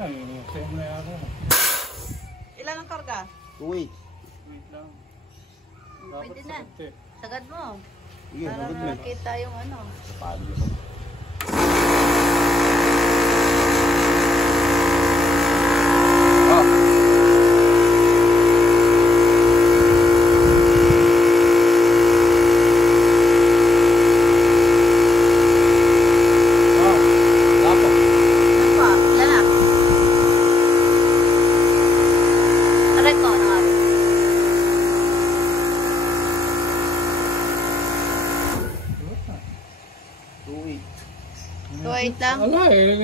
Ay, same na yata. Ilan ang karga? 2.8. Wait lang. Pwede na. Sagad mo. Sige, para sagad mo. makita yung ano. Paano yun? Wait lang. Wala eh.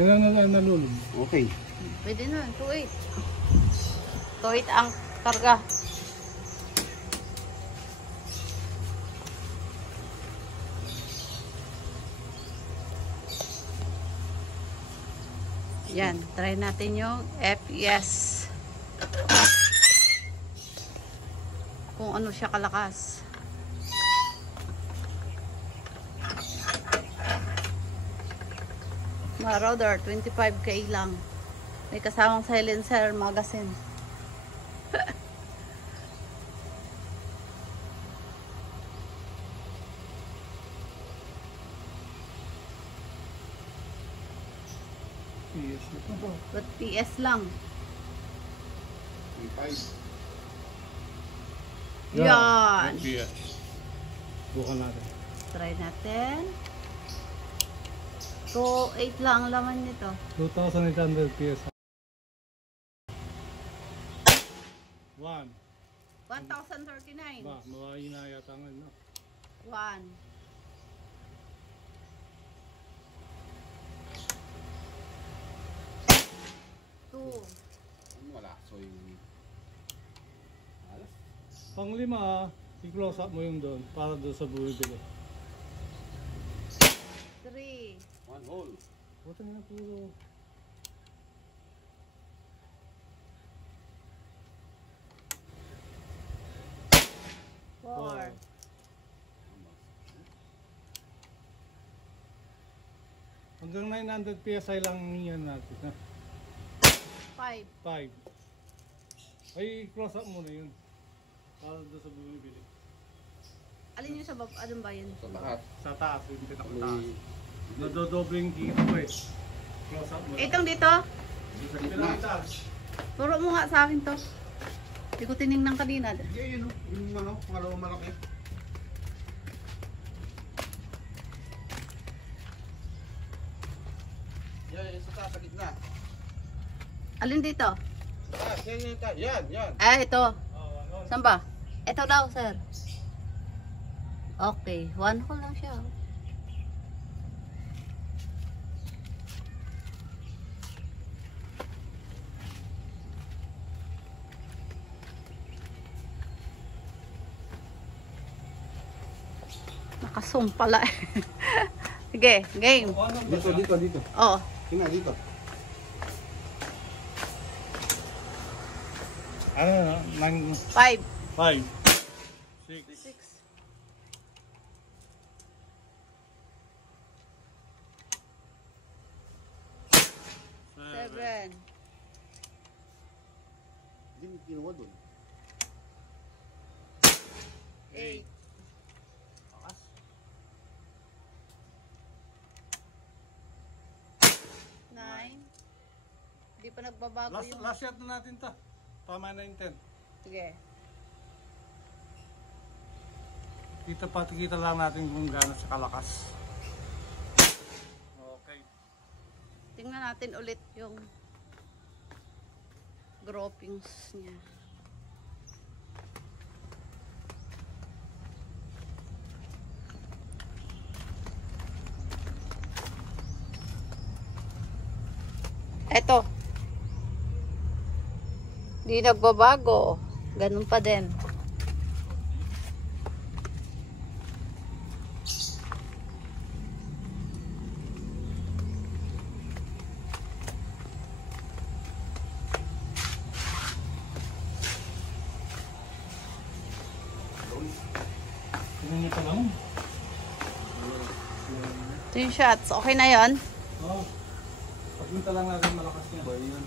Yan ang nalulog. Okay. Pwede na. 2.8. 2.8 ang karga. Yan. Try natin yung FES. Kung ano siya kalakas. Marauder, 25k lang. May kasamang silencer, magazine. Yes, ito. But PS lang. 3.5. Yan. Yes. Bukan natin. Try natin. 2.8 lang ang laman nito. 2,800 PS. 1. 1,039. Ba, mawagi na yata nga, no? 1. Wala. So yung... Pang-5, i-close up mo yung doon para doon sa bumibili. 3. 1 hole. Buta nga puro. Four. Hanggang 900 PSI lang yan natin. Ha? 5. 5. Ay, close up muna yun. Para doon sa bumibili. Alin yung sa baba? Anong ba yun? Sa lahat. Sa taas, yung pinakataas. Nadodobling dito eh. Close up mo lang. Itong dito? Sa gitna. Turo mo nga sa akin to. Hindi ko tinignan kanina. Sige, yun o. Yung ano, pangalawang malaki. Yan, sa taas, sa gitna. Alin dito? Yan. Ito. Saan ba? Ito daw, sir. Okay. 1 hole lang siya. Nakasum pala. Sige, game. Dito. Oh. Tingnan, dito. Ano na? 5. 5. 6. 6. 7. Hindi mo kinuha doon. 8. 9. Hindi pa nagbabago yung... Last shot na natin to. Tama na yung 10. Sige. Kita lang natin kung gaano siya kalakas. Okay. Tingnan natin ulit yung groupings niya. Eto. Hindi nagbabago. Ganun pa din. Tingnan niyo pa lang. Ito yung shots. Okay na yon? Oh. Pag lang natin malakas niya. Ba yun?